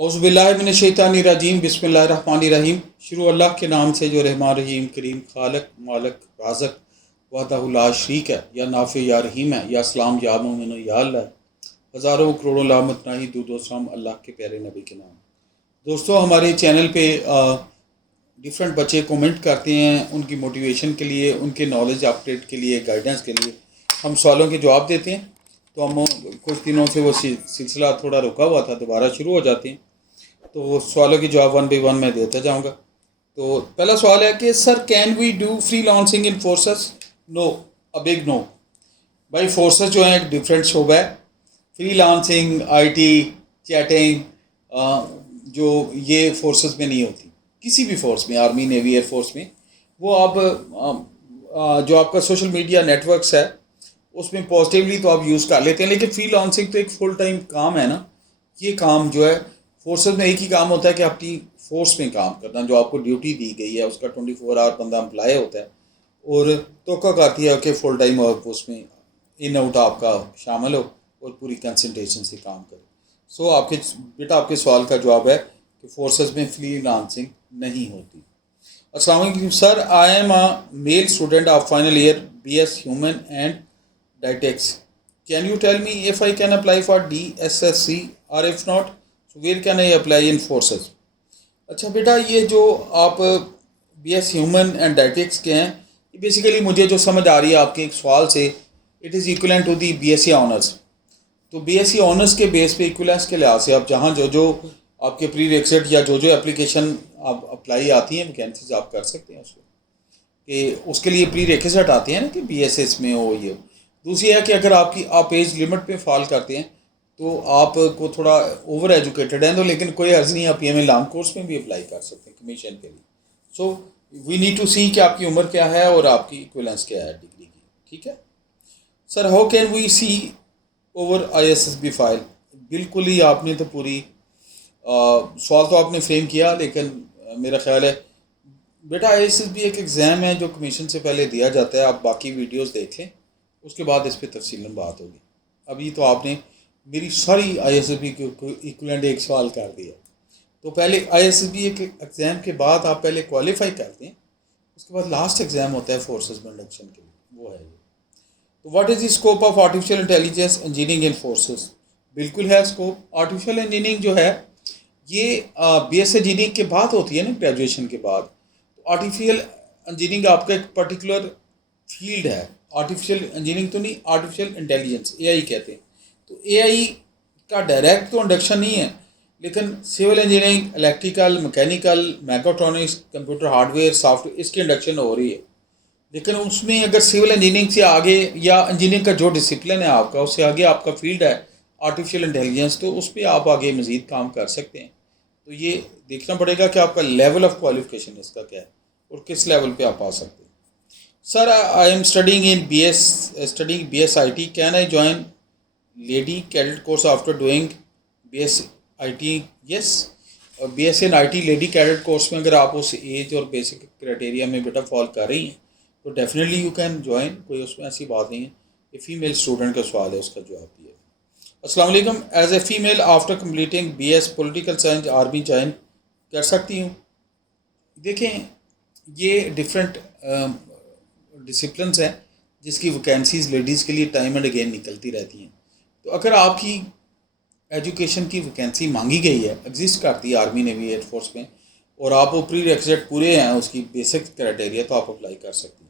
औज़ुबिल्लाहिमिनश्शैतानिर्रजीम बिस्मिल्लाहिर्रहमानिर्रहीम। शुरू अल्लाह के नाम से जो रहमान रहीम करीम खालक मालक राज़क वहदहु ला शरीक है, या नाफ़े या रहीम है, या सलाम या मोमिन या अल्लाह। हज़ारों करोड़ों लामत नाही दूदो सलाम अल्लाह के प्यारे नबी के नाम। दोस्तों, हमारे चैनल पे डिफरेंट बच्चे कमेंट करते हैं, उनकी मोटिवेशन के लिए, उनके नॉलेज अपडेट के लिए, गाइडेंस के लिए हम सवालों के जवाब देते हैं। तो हम कुछ दिनों से वो सिलसिला थोड़ा रुका हुआ था, दोबारा शुरू हो जाते हैं। तो सवालों के जवाब वन बाई वन मैं देता जाऊंगा। तो पहला सवाल है कि sir, can we do freelancing in forces? No, a big no. भाई, फोर्सेस जो है एक डिफरेंट शोबा है। फ्रीलांसिंग, आईटी, चैटिंग जो ये फोर्सेस में नहीं होती। किसी भी फोर्स में, आर्मी, नेवी, एयरफोर्स में, वो आप जो आपका सोशल मीडिया नेटवर्क्स है उसमें पॉजिटिवली तो आप यूज़ कर लेते हैं, लेकिन फ्रीलांसिंग तो एक फुल टाइम काम है ना। ये काम जो है फोर्सेस में एक ही काम होता है कि आपकी फोर्स में काम करना, जो आपको ड्यूटी दी गई है उसका 24 आवर बंदा एम्प्लॉय होता है और तोक़ा करती है कि फुल टाइम और उसमें इन आउट आपका शामिल हो और पूरी कंसंट्रेशन से काम करे। सो आपके बेटा, आपके सवाल का जवाब है कि फोर्सेस में फ्रीलांसिंग नहीं होती। अस्सलाम वालेकुम sir, I am a male student of final year BS human and dietetics. Can you tell me if I can apply for DSSC or if not so where can I apply in forces? अच्छा बेटा, ये जो आप BS human and डाइटेक्स के हैं, ये basically मुझे जो समझ आ रही है आपके एक सवाल से, it is equivalent to the BSc honours. तो BSc ऑनर्स के बेस पे इक्वलेंस के लिहाज से आप जहाँ जो आपके प्री रिक्विजिट या जो एप्लीकेशन आप अप्लाई आती हैं वैकेंसीज, आप कर सकते हैं उसको, कि उसके लिए प्री रिक्विजिट आती हैं ना कि BSS में हो ये। दूसरी है कि अगर आप एज लिमिट पे फॉल करते हैं तो आपको थोड़ा ओवर एजुकेटेड हैं तो, लेकिन कोई अर्ज़ नहीं, आप PMA लॉन्ग कोर्स में भी अप्लाई कर सकते हैं कमीशन के लिए। सो वी नीड टू सी कि आपकी उम्र क्या है और आपकी इक्वलेंस क्या है डिग्री की। ठीक है sir, how can we see over ISSB file? बिल्कुल ही आपने तो पूरी सवाल तो आपने फ्रेम किया, लेकिन मेरा ख्याल है बेटा ISSB एक एग्ज़ाम है जो कमीशन से पहले दिया जाता है। आप बाकी वीडियोस देख लें, उसके बाद इस पर तफसीलन बात होगी। अभी तो आपने मेरी सारी ISSB को इक्वलेंट एक सवाल कर दिया। तो पहले ISSB एक एग्ज़ाम के बाद आप पहले क्वालिफाई करते हैं, उसके बाद लास्ट एग्ज़ाम होता है फोर्सेस में इंडक्शन के लिए, वो है ये। तो what is the scope of artificial intelligence engineering in forces? बिल्कुल है स्कोप। आर्टिफिशियल इंजीनियरिंग जो है ये BS इंजीनियरिंग के बाद होती है ना, ग्रेजुएशन के बाद। तो आर्टिफिशियल इंजीनियरिंग आपका एक पर्टिकुलर फील्ड है। आर्टिफिशियल इंजीनियरिंग तो नहीं, आर्टिफिशियल इंटेलिजेंस AI कहते हैं। तो AI का डायरेक्ट तो इंडक्शन नहीं है, लेकिन civil engineering, electrical, mechanical, mechatronics, computer hardware, software, इसकी इंडक्शन हो रही है। लेकिन उसमें अगर सिविल इंजीनियरिंग से आगे या इंजीनियरिंग का जो डिसिप्लिन है आपका, उससे आगे आपका फील्ड है आर्टिफिशियल इंटेलिजेंस, तो उस पर आप आगे मज़ीद काम कर सकते हैं। तो ये देखना पड़ेगा कि आपका लेवल ऑफ क्वालिफिकेशन इसका क्या है और किस लेवल पे आप आ सकते हैं। Sir, I am studying in BS IT। Can I join lady cadet course after doing BS IT? Yes, BS in IT lady cadet course में अगर आप उस एज और बेसिक क्राइटेरिया में बेटा फॉल कर रही हैं तो डेफिनेटली यू कैन ज्वाइन, कोई उसमें ऐसी बात नहीं है। ये फीमेल स्टूडेंट का सवाल है, उसका जवाब दिया। अस्सलाम वालेकुम, as a female after completing BS political science army join कर सकती हूँ? देखें, ये डिफरेंट डिसिप्लिन्स हैं जिसकी वैकेंसीज़ लेडीज़ के लिए टाइम एंड अगेन निकलती रहती हैं। तो अगर आपकी एजुकेशन की वैकेंसी मांगी गई है, एग्जिस्ट करती है आर्मी, नेवी, एयरफोर्स में, और आप वो प्री रिक्विजिट पूरे हैं उसकी बेसिक क्राइटेरिया, तो आप अप्लाई कर सकती हैं।